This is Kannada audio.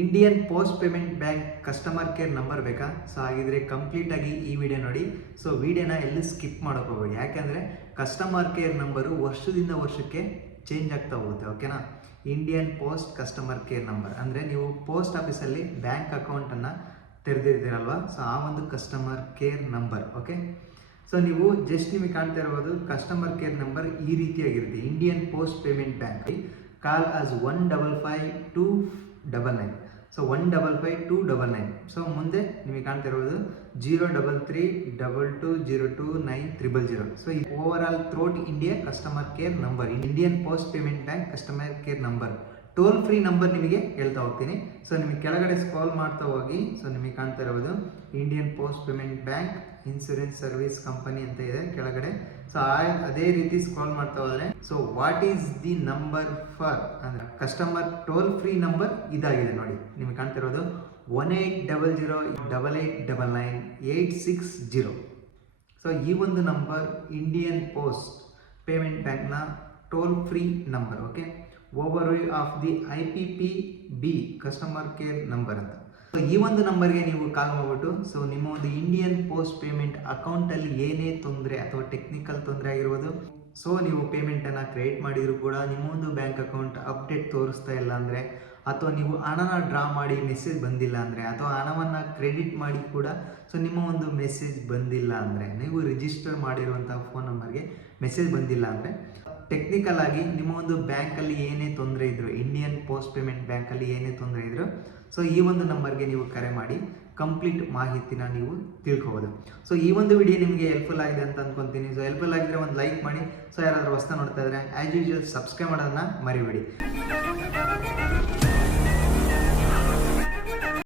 Indian post payment bank customer care number ಬೇಕಾ? ಸೊ ಹಾಗಿದ್ರೆ ಕಂಪ್ಲೀಟ್ ಆಗಿ ಈ ವಿಡಿಯೋ ನೋಡಿ. ಸೊ ವಿಡಿಯೋನ ಎಲ್ಲಿ ಸ್ಕಿಪ್ ಮಾಡೋಕೆ ಹೋಗಬೇಡಿ, ಯಾಕೆಂದರೆ ಕಸ್ಟಮರ್ ಕೇರ್ ನಂಬರು ವರ್ಷದಿಂದ ವರ್ಷಕ್ಕೆ ಚೇಂಜ್ ಆಗ್ತಾ ಹೋಗುತ್ತೆ. ಓಕೆನಾ? Indian post customer care number ಅಂದರೆ ನೀವು ಪೋಸ್ಟ್ ಆಫೀಸಲ್ಲಿ ಬ್ಯಾಂಕ್ ಅಕೌಂಟನ್ನು ತೆರೆದಿರ್ತೀರಲ್ವ, ಸೊ ಆ ಒಂದು customer care number. Okay, so ನೀವು ಜಸ್ಟ್ ನಿಮಗೆ ಕಾಣ್ತಾ ಇರ್ಬೋದು ಕಸ್ಟಮರ್ ಕೇರ್ ನಂಬರ್ ಈ ರೀತಿಯಾಗಿರುತ್ತೆ. Indian post payment bank call as 155-299. So 155-299. So ಮುಂದೆ ನಿಮಗೆ ಕಾಣ್ತಾ ಇರೋದು 033-2202-9000. ಸೊ ಈ over all throughout India customer care number, Indian post payment bank customer care number. Toll free number ನಿಮಗೆ ಹೇಳ್ತಾ ಹೋಗ್ತೀನಿ. ಸೊ ನಿಮಗೆ ಕೆಳಗಡೆ ಸ್ಕ್ರಾಲ್ ಮಾಡ್ತಾ ಹೋಗಿ, ಸೊ ನಿಮಗೆ ಕಾಣ್ತಾ ಇರೋದು Indian post payment bank insurance service company ಅಂತ ಇದೆ ಕೆಳಗಡೆ. ಸೊ ಅದೇ ರೀತಿ ಸ್ಕ್ರಾಲ್ ಮಾಡ್ತಾ ಹೋದರೆ, so what is the number for ಅಂದರೆ ಕಸ್ಟಮರ್ ಟೋಲ್ ಫ್ರೀ ನಂಬರ್ ಇದಾಗಿದೆ ನೋಡಿ. ನಿಮಗೆ ಕಾಣ್ತಿರೋದು 1800-8899-860. ಸೊ ಈ ಒಂದು ನಂಬರ್ ಇಂಡಿಯನ್ ಪೋಸ್ಟ್ ಪೇಮೆಂಟ್ ಬ್ಯಾಂಕ್ನ toll free number. Okay, overview of the IPPB customer care number ಅಂತ. ಸೊ ಈ ಒಂದು ನಂಬರ್ಗೆ ನೀವು ಕಾಲ್ ಮಾಡ್ಬಿಟ್ಟು, ಸೊ ನಿಮ್ಮ ಒಂದು ಇಂಡಿಯನ್ ಪೋಸ್ಟ್ ಪೇಮೆಂಟ್ ಅಕೌಂಟಲ್ಲಿ ಏನೇ ತೊಂದರೆ ಅಥವಾ ಟೆಕ್ನಿಕಲ್ ತೊಂದರೆ ಆಗಿರ್ಬೋದು, ಸೊ ನೀವು ಪೇಮೆಂಟನ್ನು ಕ್ರಿಯೇಟ್ ಮಾಡಿದರೂ ಕೂಡ ನಿಮ್ಮ ಒಂದು ಬ್ಯಾಂಕ್ ಅಕೌಂಟ್ ಅಪ್ಡೇಟ್ ತೋರಿಸ್ತಾ ಇಲ್ಲ ಅಂದರೆ, ಅಥವಾ ನೀವು ಹಣನ ಡ್ರಾ ಮಾಡಿ ಮೆಸೇಜ್ ಬಂದಿಲ್ಲ ಅಂದರೆ, ಅಥವಾ ಹಣವನ್ನು ಕ್ರೆಡಿಟ್ ಮಾಡಿ ಕೂಡ ಸೊ ನಿಮ್ಮ ಒಂದು ಮೆಸೇಜ್ ಬಂದಿಲ್ಲ ಅಂದರೆ, ನೀವು ರಿಜಿಸ್ಟರ್ ಮಾಡಿರುವಂಥ ಫೋನ್ ನಂಬರ್ಗೆ ಮೆಸೇಜ್ ಬಂದಿಲ್ಲ ಅಂದರೆ, ಟೆಕ್ನಿಕಲ್ ಆಗಿ ನಿಮ್ಮ ಒಂದು ಬ್ಯಾಂಕಲ್ಲಿ ಏನೇ ತೊಂದರೆ ಇದ್ರು, ಇಂಡಿಯನ್ ಪೋಸ್ಟ್ ಪೇಮೆಂಟ್ ಬ್ಯಾಂಕಲ್ಲಿ ಏನೇ ತೊಂದರೆ ಇದ್ರು, ಸೊ ಈ ಒಂದು ನಂಬರ್ಗೆ ನೀವು ಕರೆ ಮಾಡಿ ಕಂಪ್ಲೀಟ್ ಮಾಹಿತಿನ ನೀವು ತಿಳ್ಕೊಬೋದು. ಸೊ ಈ ಒಂದು ವಿಡಿಯೋ ನಿಮಗೆ ಹೆಲ್ಪ್ಫುಲ್ ಆಗಿದೆ ಅಂತ ಅಂದ್ಕೊತೀನಿ. ಸೊ ಹೆಲ್ಪ್ಫುಲ್ ಆಗಿದ್ರೆ ಒಂದು ಲೈಕ್ ಮಾಡಿ. ಸೊ ಯಾರಾದರೂ ಹೊಸ್ತಾ ನೋಡ್ತಾ ಇದ್ರೆ ಆ್ಯಸ್ ಯೂಶುವಲ್ ಸಬ್ಸ್ಕ್ರೈಬ್ ಮಾಡೋದನ್ನ ಮರಿಬೇಡಿ.